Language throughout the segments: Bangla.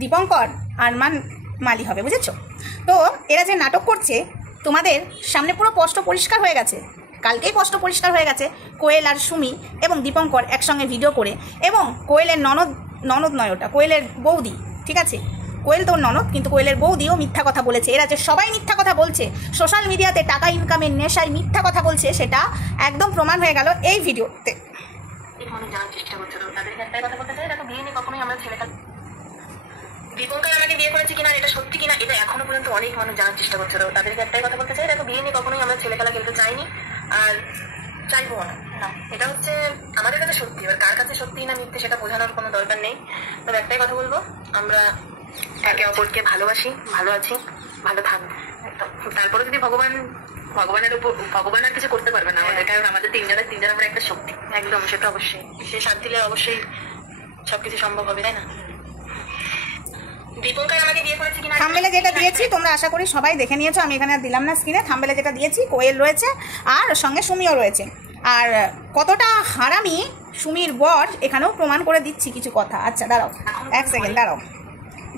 দীপঙ্কর আরমান মালি হবে, বুঝেছো? তো এরা যে নাটক করছে তোমাদের সামনে পুরো স্পষ্ট পরিষ্কার হয়ে গেছে, কালকেই স্পষ্ট পরিষ্কার হয়ে গেছে। কোয়েল আর সুমি এবং দীপঙ্কর একসঙ্গে ভিডিও করে, এবং কোয়েলের ননদ নয়, ওটা কোয়েলের বৌদি, ঠিক আছে? কোয়েল তোর ননদ, কিন্তু কোয়েলের বৌদিও মিথ্যা কথা বলেছে। এরা যে সবাই মিথ্যা কথা বলছে, সোশ্যাল মিডিয়াতে টাকা ইনকামের নেশায় মিথ্যা কথা বলছে, সেটা একদম প্রমাণ হয়ে গেল এই ভিডিওতে। জানার চেষ্টা করছে, তাদেরকে একটাই কথা বলতে চাই, এটা তো বিয়ে নিয়ে কখনোই আমরা ছেলেটা দীপঙ্কর আমাকে বিয়ে করেছে কিনা, এটা সত্যি কিনা, এটা এখনো পর্যন্ত অনেক মানুষ জানার চেষ্টা করছে। তো তাদেরকে একটাই কথা বলতে চাই, এটা তো বিয়ে নিয়ে কখনোই আমরা ছেলে খেলা খেলতে চাইনি আর চাইবো না। এটা হচ্ছে আমাদের কাছে সত্যি, এবার কার কাছে সত্যি না মিথ্যে সেটা বোঝানোর কোনো দরকার নেই। তবে একটাই কথা বলবো, আমরা একে অপরকে ভালোবাসি, ভালো আছি, ভালো থাকবো একদম। তারপরে যদি ভগবানের উপর, ভগবান আর কিছু করতে পারবে না আমাদের, কারণ আমাদের তিনজনের আমরা একটা শক্তি, একদম সেটা অবশ্যই। সে সাথ দিলে অবশ্যই সবকিছু সম্ভব হবে, তাই না? থাম্বনেলে যেটা দিয়েছি তোমরা আশা করি সবাই দেখে নিয়েছো, আমি এখানে আর দিলাম না স্ক্রিনে। থাম্বনেলে যেটা দিয়েছি কোয়েল রয়েছে আর সঙ্গে সুমিও রয়েছে। আর কতটা হারামি সুমির বর এখানেও প্রমাণ করে দিচ্ছি কিছু কথা। আচ্ছা দাঁড়াও, এক সেকেন্ড দাঁড়াও,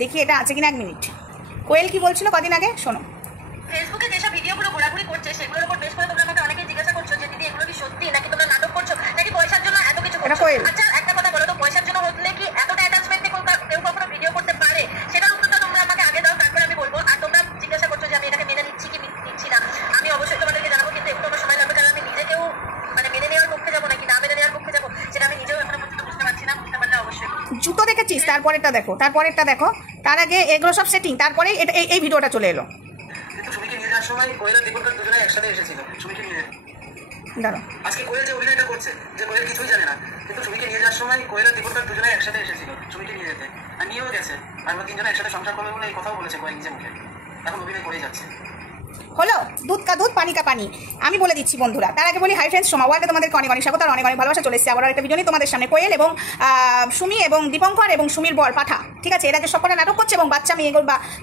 দেখি এটা আছে কিনা, 1 মিনিট। কোয়েল কি বলছিল কদিন আগে, শোনো। ফেসবুকে যেসব ভিডিওগুলো ঘোরাঘুরি করছে সেগুলোর উপর বেশ করে তোমরা আমাকে অনেকেই জিজ্ঞাসা করছো যে দিদি এগুলো কি সত্যি, নাকি তোমরা নাটক করছো, নাকি পয়সার জন্য এত কিছু করছো? আচ্ছা একটা কথা বলো তো, পয়সার জন্য হলে কি এতটা অ্যাটাচমেন্টে কেউ কখনো ভিডিও করতে পারে? সেটার উত্তরটা তোমরা আমাকে আগে দাও, তারপরে আমি বলবো। আর তোমরা জিজ্ঞাসা করছো যে আমি এটাকে মেনে নিচ্ছি কি নিচ্ছি না, আমি অবশ্যই তোমাদেরকে জানাবো, কিন্তু একটু আমার সময় লাগবে, কারণ আমি নিজেকেও মানে মেনে নেওয়ার পক্ষে যাবো নাকি না মেনে নেওয়ার পক্ষে যাবো সেটা আমি নিজেও এখনো পর্যন্ত বুঝতে পারছি না। বুঝতে পারলে অবশ্যই। জুতো দেখেছিস, তারপরেরটা দেখো, তারপরেরটা দেখো, তার আগে এগুলো সব সেটিং, তারপরে এই ভিডিওটা চলে এলো। সময় কোয়েল আর দীপঙ্কর দুজনে একসাথে এসেছিল সুমিকে নিয়ে। দাঁড়াও, আজকে কোয়েল যে অভিনয়টা করছে, যে কোয়েল কিছুই জানে না, কিন্তু সুমিকে নিয়ে যাওয়ার সময় কোয়েল আর দীপঙ্কর দুজনে একসাথে এসেছিল সুমিকে নিয়ে যেতে, আর নিয়েও গেছে। আর আমরা তিনজনে একসাথে সংসার করবে বলে এই কথাও বলেছে কোয়েল নিজে মুখে। এখন অভিনয় করেই যাচ্ছে। হলো দুধ কা দুধ পানি কা পানি। আমি বলে দিচ্ছি বন্ধুরা, তার আগে বলি হাই ফ্রেন্ডস, সোমা ওয়ার্ল্ডে তোমাদেরকে অনেক অনেক স্বাগত আর অনেক অনেক ভালোবাসা। চলে এসেছে আবার একটা ভিডিও নিয়ে তোমাদের সামনে। কোয়েল এবং সুমি এবং দীপঙ্কর এবং সুমির বর পাঠা, ঠিক আছে? এরা যে সবকটা নাটক করছে, এবং বাচ্চা মেয়ে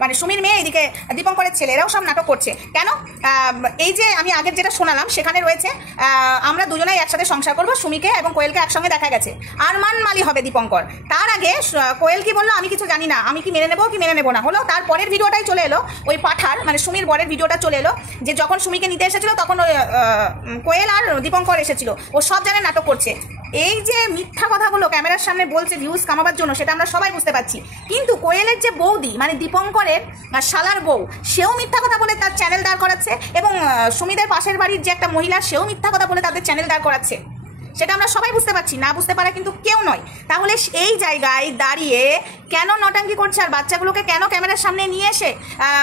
মানে সুমির মেয়ে, এদিকে দীপঙ্করের ছেলে, এরাও সব নাটক করছে। কেন? এই যে আমি আগের যেটা শোনালাম সেখানে রয়েছে আমরা দুজনেই একসাথে সংসার করবো, সুমিকে এবং কোয়েলকে একসঙ্গে দেখা গেছে, আরমান মালি হবে দীপঙ্কর। তার আগে কোয়েল কি বললো, আমি কিছু জানি না, আমি কি মেনে নেবো কি মেনে নেবো না। হলো তারপরের ভিডিওটাই চলে এলো, ওই পাঠার মানে সুমির বরের ভিডিওটা চলে এলো, যে যখন সুমিকে নিতে এসেছিল তখন ওই কোয়েল আর দীপঙ্কর এসেছিল, ও সব জায়গায় নাটক করছে। এই যে মিথ্যা কথাগুলো ক্যামেরার সামনে বলছে ভিউজ কামাবার জন্য, সেটা আমরা সবাই বুঝতে পারছি, কিন্তু কোয়েলের যে বৌদি মানে দীপঙ্করের শালার বউ, সেও মিথ্যা কথা বলে তার চ্যানেল দাঁড় করাচ্ছে, এবং সুমিদের পাশের বাড়ির যে একটা মহিলা, সেও মিথ্যা কথা বলে তাদের চ্যানেল দাঁড় করাচ্ছে। সেটা আমরা সবাই বুঝতে পারছি, না বুঝতে পারা কিন্তু কেউ নয়। তাহলে এই জায়গায় দাঁড়িয়ে কেন নটাঙ্গি করছে, আর বাচ্চাগুলোকে কেন ক্যামেরার সামনে নিয়ে এসে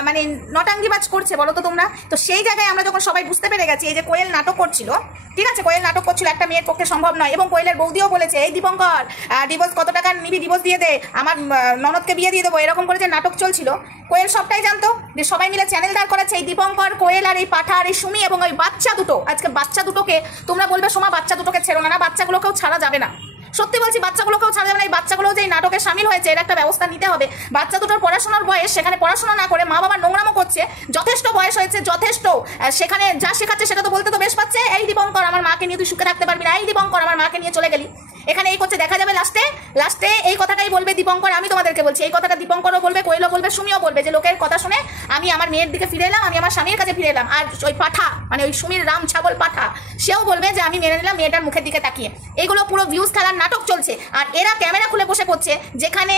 মানে নটাঙ্গিবাজ করছে বলো তো তোমরা? তো সেই জায়গায় আমরা যখন সবাই বুঝতে পেরে গেছি, এই যে কোয়েল নাটক করছিল, ঠিক আছে, কোয়েল নাটক করছিল, একটা মেয়ের পক্ষে সম্ভব নয়, এবং কোয়েলের বৌদিও বলেছে এই দীপঙ্কর ডিভোর্স কত টাকা নিবি, ডিভোর্স দিয়ে দে, আমার ননদকে বিয়ে দিয়ে দেবো, এরকম করে যে নাটক চলছিল, কোয়েল সবটাই জানতো, যে সবাই মিলে চ্যানেল দাঁড় করাচ্ছে এই দীপঙ্কর, কোয়েল আর এই পাঠা আর এই সুমি এবং ওই বাচ্চা দুটো। আজকে বাচ্চা দুটোকে তোমরা বলবে সোমা বাচ্চা দুটোকে ছেড়ো না, বাচ্চাগুলোকেও ছাড়া যাবে না, সত্যি বলছি, বাচ্চাগুলোকেও ছাড়া যাবে না। এই বাচ্চাগুলো যে এই নাটকে সামিল হয়েছে, এর একটা ব্যবস্থা নিতে হবে। বাচ্চা দুটোর পড়াশোনার বয়স, সেখানে পড়াশোনা না করে মা বাবা নোংরামো করছে, যথেষ্ট বয়স হয়েছে, যথেষ্ট, সেখানে যা শেখাচ্ছে সেটা তো বলতে তো বেশ পাচ্ছে, এই দীপঙ্কর আমার মাকে নিয়ে তুই সুখে থাকতে পারবি না, এই দীপঙ্কর আমার মাকে নিয়ে চলে গেলি, এখানে এই করছে, দেখা যাবে লাস্টে এই কথাটাই বলবে দীপঙ্কর। আমি তোমাদেরকে বলছি, এই কথাটা দীপঙ্করও বলবে, কোয়েলও বলবে, সুমিও বলবে, যে লোকের কথা শুনে আমি আমার মেয়ের দিকে ফিরে এলাম, আমি আমার স্বামীর কাছে ফিরে এলাম। আর ওই পাঠা মানে ওই সুমির রাম ছাগল পাঠা, সেও বলবে যে আমি মেনে নিলাম মেয়েটার মুখের দিকে তাকিয়ে। এইগুলো পুরো ভিউজ খেলার নাটক চলছে, আর এরা ক্যামেরা খুলে বসে পড়ছে। যেখানে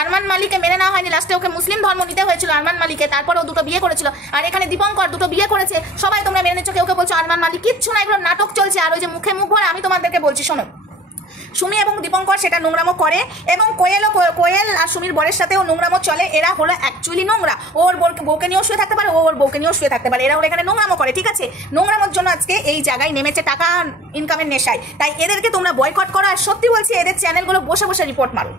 আরমান মালিককে মেনে নেওয়া হয়নি, লাস্টে ওকে মুসলিম ধর্ম নিতে হয়েছিল আরমান মালিককে, তারপর ও দুটো বিয়ে করেছিল, আর এখানে দীপঙ্কর দুটো বিয়ে করেছে, সবাই তোমরা মেনে নিচ্ছ, কেউ কেউ বলছো আরমান মালিক, কিচ্ছু না, এগুলো নাটক চলছে। আর ওই যে মুখে মুখ ভরে আমি তোমাদেরকে বলছি, শোনো, সুমি এবং দীপঙ্কর সেটা নোংরামো করে, এবং কোয়েল আর সুমির বরের সাথেও নোংরামো চলে। এরা হলো অ্যাকচুয়ালি নোংরা, ওর বউকে নিয়েও শুয়ে থাকতে পারে, ওর বউকে নিয়েও শুয়ে থাকতে পারে, এরা হলো এখানে নোংরামো করে, ঠিক আছে? নোংরামোর জন্য আজকে এই জায়গায় নেমেছে টাকা ইনকামের নেশায়। তাই এদেরকে তোমরা বয়কট করো, আর সত্যি বলছি এদের চ্যানেলগুলো বসে বসে রিপোর্ট মারো,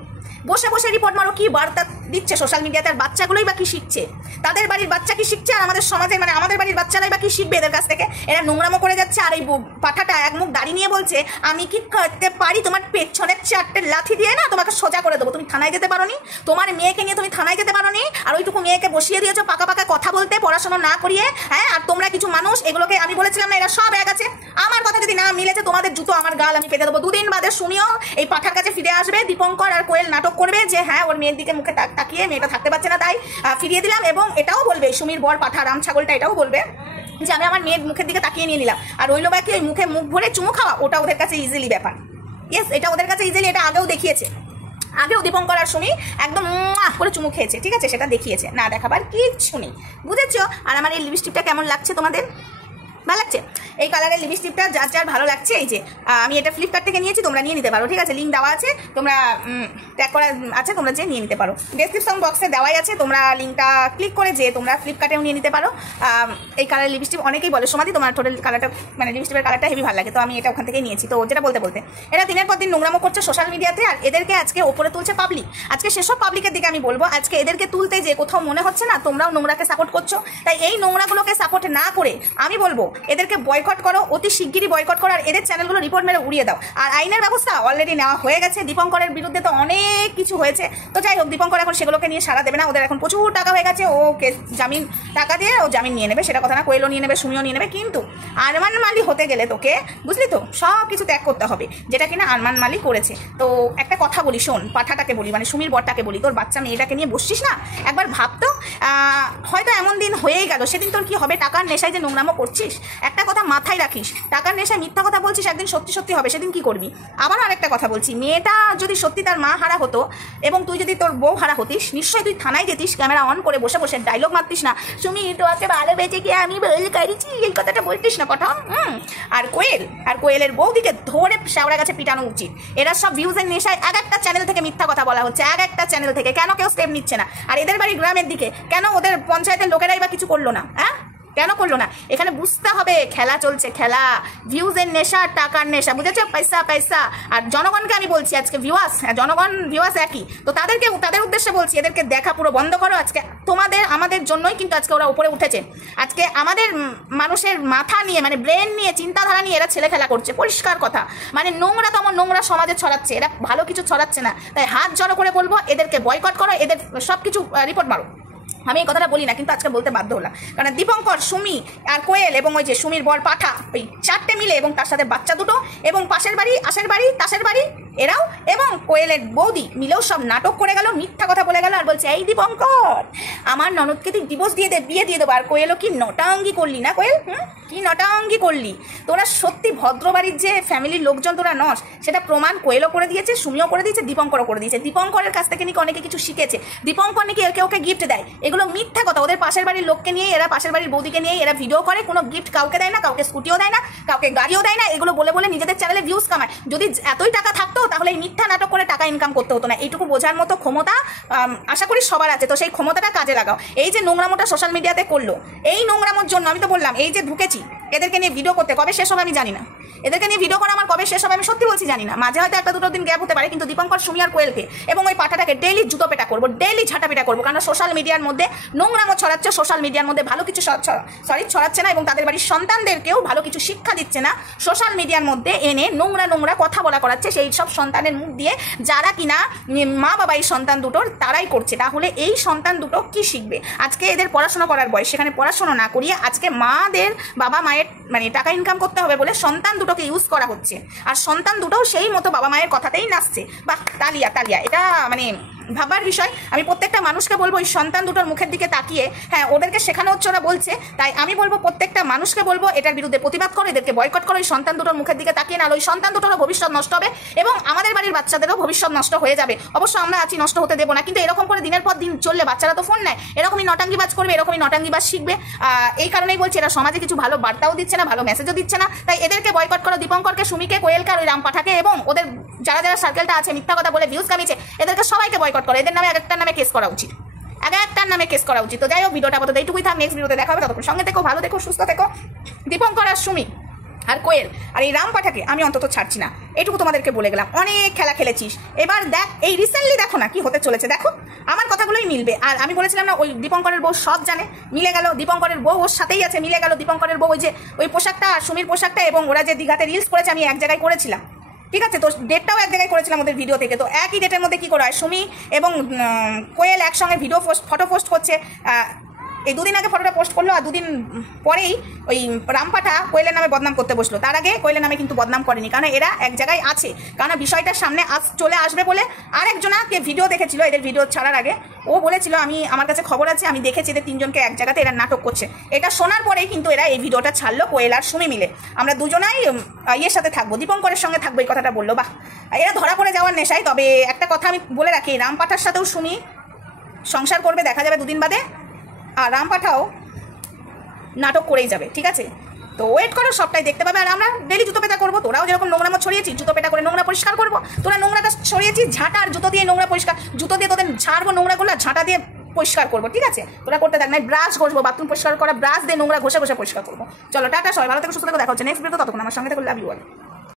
বসে বসে রিপোর্ট মারো, কি বার্তা দিচ্ছে সোশ্যাল মিডিয়াতে, আর বাচ্চাগুলোই বা কি শিখছে, তাদের বাড়ির বাচ্চা কি শিখছে, আর আমাদের সমাজের মানে আমাদের বাড়ির বাচ্চারাই বা কি শিখবে এদের কাছ থেকে? এরা নোংরামো করে যাচ্ছে। আর এই পাঠাটা এক মুখ দাড়ি নিয়ে বলছে আমি কি করতে পারি, তোমার পেছনের 4টে লাথি দিয়ে না তোমাকে সোজা করে দেবো, তুমি থানায় যেতে পারো নি, তোমার মেয়েকে নিয়ে তুমি থানায় যেতে পারো নি, আর ওইটুকু মেয়েকে বসিয়ে দিয়েছো পাকা পাকা কথা বলতে, পড়াশোনা না করিয়ে। হ্যাঁ, আর তোমরা কিছু মানুষ এগুলোকে, আমি বলেছিলাম না, এরা সব এক আছে। আমার কথা যদি না মিলেছে, তোমাদের জুতো আমার গাল আমি পেতে দেবো। 2 দিন বাদে শুনিও এই পাঠার কাছে ফিরে আসবে, দীপঙ্কর আর কোয়েল নাটক করবে যে হ্যাঁ ওর মেয়ের দিকে মুখে তাকিয়ে, মেয়েটা থাকতে পারছে না তাই ফিরিয়ে দিলাম। এবং এটাও বলবে সুমির বর পাঠা রাম ছাগলটা, এটাও বলবে যে আমি আমার মেয়ের মুখের দিকে তাকিয়ে নিয়ে নিলাম। আর রইল বাকি ওই মুখে মুখ ভরে চুমু খাওয়া, ওটা ওদের কাছে ইজিলি ব্যাপার। ইয়েস, এটা ওদের কাছে ইজিলি, এটা আগেও দেখিয়েছে। আগেও দীপঙ্কর আর সুমি একদম করে চুমু খেয়েছে, ঠিক আছে, সেটা দেখিয়েছে। না দেখাবার কিচ্ছু নেই, বুঝেছো? আর আমার এই লিপস্টিকটা কেমন লাগছে তোমাদের? ভালো লাগছে? এই কালারের লিপস্টিকটা যার যার ভালো লাগছে, এই যে আমি এটা ফ্লিপকার্ট থেকে নিয়েছি, তোমরা নিয়ে নিতে পারো, ঠিক আছে? লিঙ্ক দেওয়া আছে, তোমরা ট্যাগ করা আছে, তোমরা যে নিয়ে নিতে পারো। ডেসক্রিপশন বক্সে দেওয়াই আছে, তোমরা লিঙ্কটা ক্লিক করে যে তোমরা ফ্লিপকার্টেও নিয়ে নিতে পারো। এই কালারের লিপস্টিক অনেকেই বলে সমাধি তোমার টোটাল কালারটা, মানে লিপস্টিকের কালারটা হেভি ভালো লাগে, তো আমি এটা ওখান থেকে নিয়েছি। তো যেটা বলতে এরা দিনের পর দিন নোংরামো করছে সোশ্যাল মিডিয়াতে, আর এদেরকে আজকে ওপরে তুলছে পাবলিক। আজকে সেসব পাবলিকের দিকে আমি বলবো, আজকে এদেরকে তুলতে যে কোথাও মনে হচ্ছে না তোমরাও নোংরাকে সাপোর্ট করছো, তাই এই নোংরাগুলোকে সাপোর্ট না করে আমি বলবো এদেরকে বয়কট করো, অতি শিগগিরই বয়কট করো, আর এদের চ্যানেলগুলো রিপোর্ট মেরে উড়িয়ে দাও। আর আইনের ব্যবস্থা অলরেডি নেওয়া হয়ে গেছে, দীপঙ্করের বিরুদ্ধে তো অনেক কিছু হয়েছে। তো যাই হোক, দীপঙ্কর এখন সেগুলোকে নিয়ে সাড়া দেবে না, ওদের এখন প্রচুর টাকা হয়ে গেছে, ও জামিন টাকা দিয়ে ও জামিন নিয়ে নেবে, সেটা কথা না। কোয়েলও নিয়ে নেবে, সুমিও নিয়ে নেবে, কিন্তু আরমান মালি হতে গেলে তোকে, বুঝলি তো, সব কিছু ত্যাগ করতে হবে, যেটা কিনা আরমান মালি করেছে। তো একটা কথা বলি, শোন, পাঠাটাকে বলি, মানে সুমির বরটাকে বলি, তোর বাচ্চা মেয়েটাকে নিয়ে বসছিস না, একবার ভাবতো হয়তো এমন দিন হয়েই গেল, সেদিন তোর কি হবে? টাকার নেশায় যে নোংরামো করছিস, একটা কথা মাথায় রাখিস, টাকার নেশায় মিথ্যা কথা বলছিস, একদিন সত্যি সত্যি হবে, সেদিন কি করবি? আবার আরেকটা কথা বলছি, মেয়েটা যদি সত্যি তার মা হারা হতো এবং তুই যদি তোর বউ হারা হতিস, নিশ্চয়ই তুই থানায় যেতিস, ক্যামেরা অন করে বসে বসে ডায়লগ মারতিস না, সুমি তোকে ভালোবেসে গিয়ে আমি বলে করেছি, এই কথাটা বলতিস না কথা। আর কোয়েলের বউদিকে ধরে শ্যাওড়া গাছে পিটানো উচিত। এরা সব ভিউজের নেশায় এক একটা চ্যানেল থেকে মিথ্যা কথা বলা হচ্ছে, এক একটা চ্যানেল থেকে। কেন কেউ স্টেপ নিচ্ছে না? আর এদের বাড়ি গ্রামের দিকে, কেন ওদের পঞ্চায়েতের লোকেরাই বা কিছু করলো না? হ্যাঁ, কেন করলো না? এখানে বুঝতে হবে খেলা চলছে, খেলা, ভিউজের নেশা, টাকার নেশা, বুঝেছো? পয়সা পয়সা। আর জনগণকে আমি বলছি, আজকে ভিউয়ার্স একই, তো তাদের উদ্দেশ্যে বলছি, এদেরকে দেখা পুরো বন্ধ করো। আজকে আমাদের জন্যই কিন্তু আজকে ওরা উপরে উঠেছে। আজকে আমাদের মানুষের মাথা নিয়ে, মানে ব্রেন নিয়ে, চিন্তাধারা নিয়ে এরা ছেলে খেলা করছে, পরিষ্কার কথা। মানে নোংরা সমাজে ছড়াচ্ছে, এরা ভালো কিছু ছড়াচ্ছে না। তাই হাত জড়ো করে বলবো, এদেরকে বয়কট করো, এদের সব কিছু রিপোর্ট মারো। আমি এই কথাটা বলি না, কিন্তু আজকে বলতে বাধ্য হলাম, কারণ দীপঙ্কর, সুমি আর কোয়েল এবং ওই যে সুমির বর পাঠা, ওই চারটে মিলে, এবং তার সাথে বাচ্চা দুটো, এবং পাশের বাড়ি, আশের বাড়ি, তাসের বাড়ি, এরাও এবং কোয়েলের বৌদি মিলেও সব নাটক করে গেল, মিথ্যা কথা বলে গেল, আর বলছে এই দীপঙ্কর আমার ননদকে তুই ডিভোর্স দিয়ে দে, বিয়ে দিয়ে দেবো। আর কোয়েলও কি নটাঙ্গি করলি না কোয়েল? কি নটাঙ্গি করলি? তোরা সত্যি ভদ্রবাড়ির যে ফ্যামিলির লোকজন তোরা নস, সেটা প্রমাণ কোয়েলও করে দিয়েছে, সুমিও করে দিয়েছে, দীপঙ্করও করে দিয়েছে। দীপঙ্করের কাছ থেকে নাকি অনেকে কিছু শিখেছে, দীপঙ্কর নাকি ওকে গিফট দেয়, এগুলো মিথ্যা কথা। ওদের পাশের বাড়ির লোককে নিয়ে, এরা পাশের বাড়ির বৌদিকে নিয়ে এরা ভিডিও করে, কোনো গিফট কাউকে দেয় না, কাউকে স্কুটিও দেয় না, কাউকে গাড়িও দেয় না, এগুলো বলে বলে নিজেদের চ্যানেলে ভিউজ কামায়। যদি এতই টাকা থাকতো তাহলে এই মিথ্যা নাটক করে টাকা ইনকাম করতে হতো না। এইটুকু বোঝার মতো ক্ষমতা আশা করি সবার আছে, তো সেই ক্ষমতাটা কাজে লাগাও। এই যে নোংরামোটা সোশ্যাল মিডিয়াতে করলো, এই নোংরামোর জন্য আমি তো বললাম, এই যে ঢুকেছি এদেরকে নিয়ে ভিডিও করতে, কবে শেষ হবে আমি জানি না। এদেরকে নিয়ে ভিডিও করা আমার কবে শেষ হবে আমি সত্যি বলছি জানি না। মাঝে হয়তো একটা দুটো দিন গ্যাপ হতে পারে, কিন্তু দীপঙ্কর, সুমি আর কোয়েলকে এবং ওই পাঠাটাকে ডেইলি জুতো পেটা করবো, ডেইলি ঝাঁটাপিটা করবো, কারণ সোশ্যাল মিডিয়ার মধ্যে নোংরামো ছড়াচ্ছে, সোশ্যাল মিডিয়ার মধ্যে ভালো কিছু ছড়াচ্ছে না, এবং তাদের বাড়ির সন্তানদেরকেও ভালো কিছু শিক্ষা দিচ্ছে না। সোশ্যাল মিডিয়ার মধ্যে এনে নোংরা কথা বলা করাচ্ছে সেই সব সন্তানের মুখ দিয়ে, যারা কিনা মা বাবা এই সন্তান দুটোর তারাই করছে। তাহলে এই সন্তান দুটো কি শিখবে? আজকে এদের পড়াশোনা করার বয়স, সেখানে পড়াশোনা না করিয়ে আজকে বাবা মায়ের মানে টাকা ইনকাম করতে হবে বলে সন্তান দুটোকে ইউজ করা হচ্ছে, আর সন্তান দুটোও সেই মতো বাবা মায়ের কথাতেই নাচছে। বাহ, তালিয়া, এটা মানে ভাবার বিষয়। আমি প্রত্যেকটা মানুষকে বলবো ওই সন্তান দুটোর মুখের দিকে তাকিয়ে, হ্যাঁ ওদেরকে শেখানো হচ্ছে ওরা বলছে, তাই আমি বলবো প্রত্যেকটা মানুষকে বলবো এটার বিরুদ্ধে প্রতিবাদ করো, এদেরকে বয়কট করো, ওই সন্তান দুটোর মুখের দিকে তাকিয়ে, না ওই সন্তান দুটোরও ভবিষ্যৎ নষ্ট হবে এবং আমাদের বাড়ির বাচ্চাদেরও ভবিষ্যৎ নষ্ট হয়ে যাবে। অবশ্য আমরা আছি, নষ্ট হতে দেবো না, কিন্তু এরকম করে দিনের পর দিন চললে বাচ্চারা তো ফোন নেয়, এরকমই নটাঙ্গিবাজ করবে, এরকমই নটাঙ্গিবাজ শিখবে। এই কারণেই বলছি এরা সমাজে কিছু ভালো বার্তাও দিচ্ছে না, ভালো মেসেজও দিচ্ছে না, তাই এদেরকে বয়কট করো। দীপঙ্করকে, সুমিকে, কোয়েলকে, ওই রাম পাঠাকে এবং ওদের যারা সার্কেলটা আছে মিথ্যা কথা বলে ভিউজ কামিয়েছে, এদেরকে সবাইকে বয়কট করো। এদের নামে একটার নামে কেস করা উচিত, একটার নামে কেস করা উচিত। তো যাই হোক, ভিডিওটা আপাতত এইটুকুই থাক, নেক্সট ভিডিওতে দেখা হবে। ততক্ষণ সঙ্গে থেকো, ভালো থেকো, সুস্থ থেকো। দীপঙ্কর আর সুমি আর কোয়েল আর এই রাম পাঠাকে আমি অন্তত ছাড়ছি না, এইটুকু তোমাদেরকে বলে গেলাম। অনেক খেলা খেলেছিস, এবার দেখ এই রিসেন্টলি দেখো না কি হতে চলেছে, দেখো আমার কথাগুলোই মিলবে। আর আমি বলেছিলাম না ওই দীপঙ্করের বউ সব জানে, মিলে গেল। দীপঙ্করের বউ ওর সাথেই আছে, মিলে গেল। দীপঙ্করের বউ ওই পোশাকটা আর সুমির পোশাকটা, এবং ওরা যে দীঘাতে রিলস করেছে আমি এক জায়গায় করেছিলাম, ঠিক আছে, তো ডেটটাও এক জায়গায় করেছিলাম ওদের ভিডিও থেকে। তো একই ডেটের মধ্যে কি করা হয়, সুমি এবং কোয়েল একসঙ্গে ফটো পোস্ট করছে, এই দুদিন আগে ফটোটা পোস্ট করলো আর দুদিন পরেই ওই রামপাঠা কোয়েলের নামে বদনাম করতে বসলো। তার আগে কোয়েলের নামে কিন্তু বদনাম করেনি, কারণ এরা এক জায়গায় আছে। কারণ বিষয়টার সামনে চলে আসবে বলে আরেকজনাকে ভিডিও দেখেছিল, এদের ভিডিও ছাড়ার আগে ও বলেছিল আমার কাছে খবর আছে, আমি দেখেছি এদের তিনজনকে এক জায়গাতে এরা নাটক করছে। এটা শোনার পরেই কিন্তু এরা এই ভিডিওটা ছাড়লো, কোয়েল আর সুমি মিলে। আমরা দুজনাই ইয়ের সাথে থাকবো, দীপঙ্করের সঙ্গে থাকবো, এই কথাটা বললো। বাহ, এরা ধরা পড়ে যাওয়ার নেশায়। তবে একটা কথা আমি বলে রাখি, রামপাঠার সাথেও সুমি সংসার করবে, দেখা যাবে দুদিন বাদে। আর রামপাঠাও নাটক করেই যাবে, ঠিক আছে? তো ওয়েট করো, সবটাই দেখতে পাবে। আর আমরা ডেলি জুতো পেটা করবো, তোরাও যেরকম নোংরামো ছড়িয়েছিস, জুতো পেটা করে নোংরা পরিষ্কার করবো। তোরা নোংরাটা ছড়িয়েছিস, ঝাঁটা আর জুতো দিয়ে নোংরা পরিষ্কার, জুতো দিয়ে তোদের ছাড়বো নোংরাগুলো, ঝাঁটা দিয়ে পরিষ্কার করবো, ঠিক আছে? তোরা করতে থাক। না ব্রাশ ঘষবো, বাথরুম পরিষ্কার করা ব্রাশ দিয়ে নোংরা ঘষে ঘষে পরিষ্কার করবো। চলো টাটা, সবাই ভালো থেকে সুস্থ থাকো, দেখা হচ্ছে নেক্সট ভিডিও। ততক্ষণ আমার সঙ্গে থাকো, লাভ ইউ অল।